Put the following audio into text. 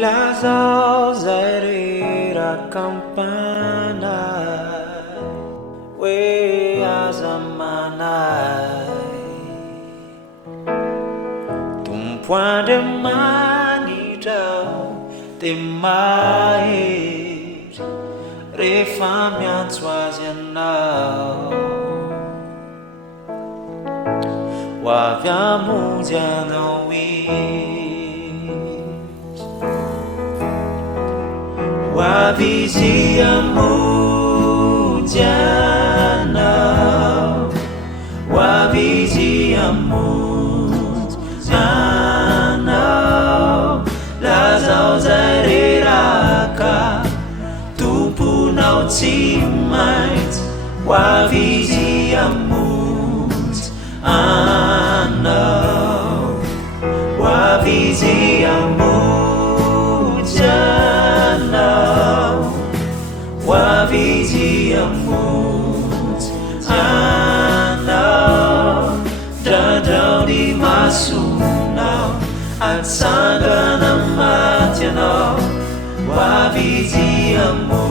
Las alzarera campana we azamanai point de manitao de mai rehefa miantso azy anao ho avy hamonjy anao izy ho avy izy hamonjy anao ho avy izy hamonjy anao lazao zay reraka tomponao tsy maintsy ho avy izy hamonjy anao ho avy izy hamonjy anao ho avy izy hamonjy anao dradrao ny masonao atsangana maty anao ho avy izy hamonjy